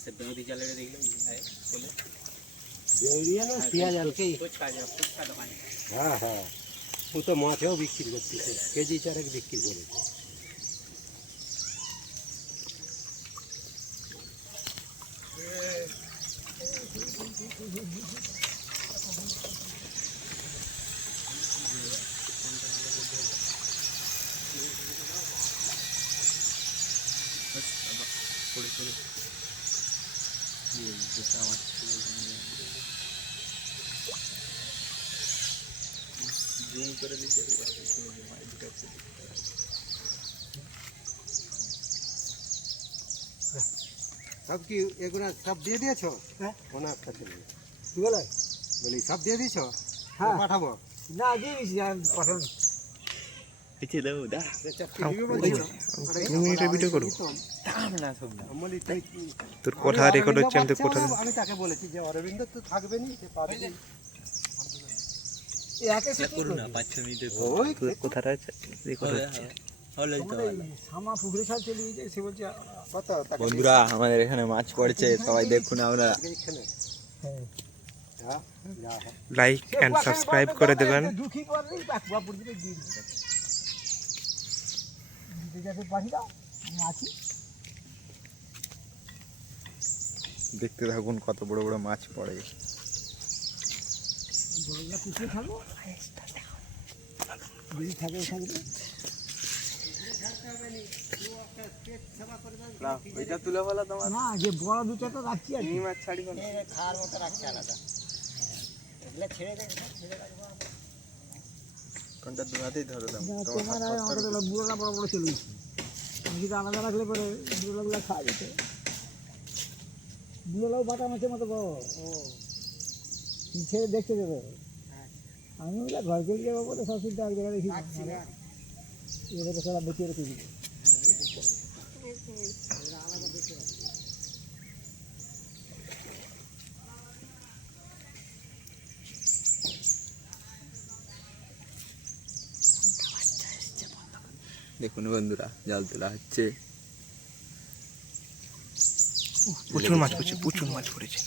जैसे बेहूदी जल देख लो बेहूदिया ना हाँ, सिया जल के कुछ खा जाओ कुछ खा दबाने हाँ हाँ। वो तो माथे हो बिक्री करती है। केजी चारक बिक्री करे Thank you. জুম করে দিতে সব কি এগুলো সব দিয়ে দিয়েছ? হ্যাঁ। কোনো একটা ছিল। কি বলে? বলি সব দিয়ে দিয়েছ? হ্যাঁ। পাঠাবো? না দিয়ে আর পাঠানো দাও দা মিনিটের ভিডিও করব তোর কথা রেকর্ড হচ্ছে আমি তো কথা আমি তাকে বলেছি যে অরবিন্দ তো থাকবে নি। সে কথাটা রেকর্ড হচ্ছে। কত তাকে বন্ধুরা আমাদের এখানে মাছ পড়ছে সবাই দেখুন আমরা। হ্যাঁ। হ্যাঁ হয়। লাইক অ্যান্ড সাবস্ক্রাইব করে দেবেন দুঃখী করবে বাকুয়া পুকুরে দিয়ে দিবে তাকে। দিতে যাতে পাঠিয়ে দাও আমি আছি দেখতে থাকুন কত বড় বড় মাছ পড়ে। ওইটা তুলে বলা তোমার। না যে বড় দুটো তো রাখছি আর। মাছ ছাড়ি খাওয়ার মতো রাখছি আলাদা। এগুলো ছেড়ে দেবে ছেড়ে রাখব কোনটা দু হাতেই ধরে দাও না, তোমার তোমার হাত আর আমাদের হলো বড় বড় চলে গেছে। আলাদা রাখলে পরে বুড়োগুলো খাওয়া যেত। বুড়োলাও বাটা মাছের মতো বড়। ও। ছেড়ে দেখতে দেবে। আমি ওগুলো ঘর করে যাব বলে সব চিন্তা এক জায়গায় রেখে। তো বেঁচে রেখে দিবে দেখুন বন্ধুরা জাল তোলা হচ্ছে। প্রচুর মাছ পড়ছে প্রচুর মাছ পড়েছে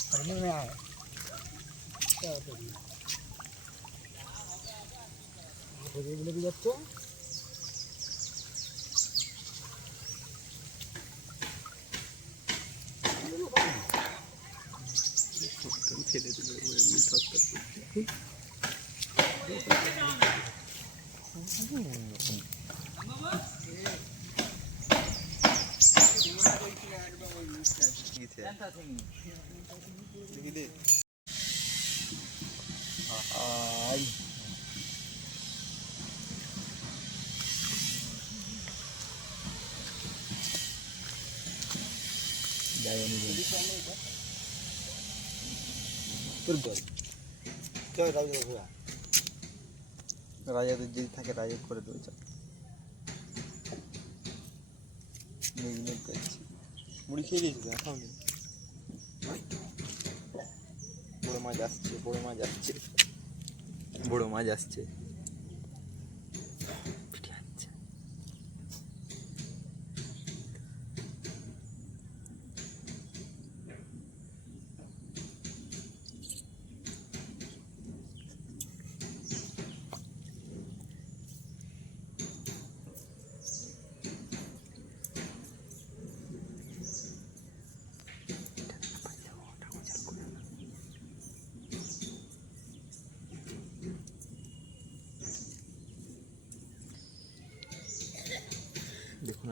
ফেলে দিলে। দে। রাজাদের যদি থাকে রাজা করে দেবে চল। মুড়ি খেয়ে দিয়েছি দেখাও নি বড় মাছ আসছে বড় মাছ আসছে। বড় মাছ আসছে।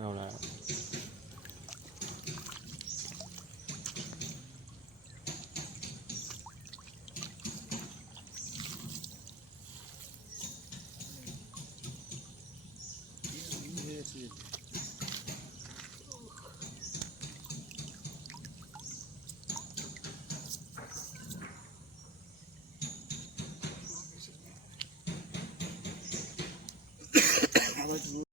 All right.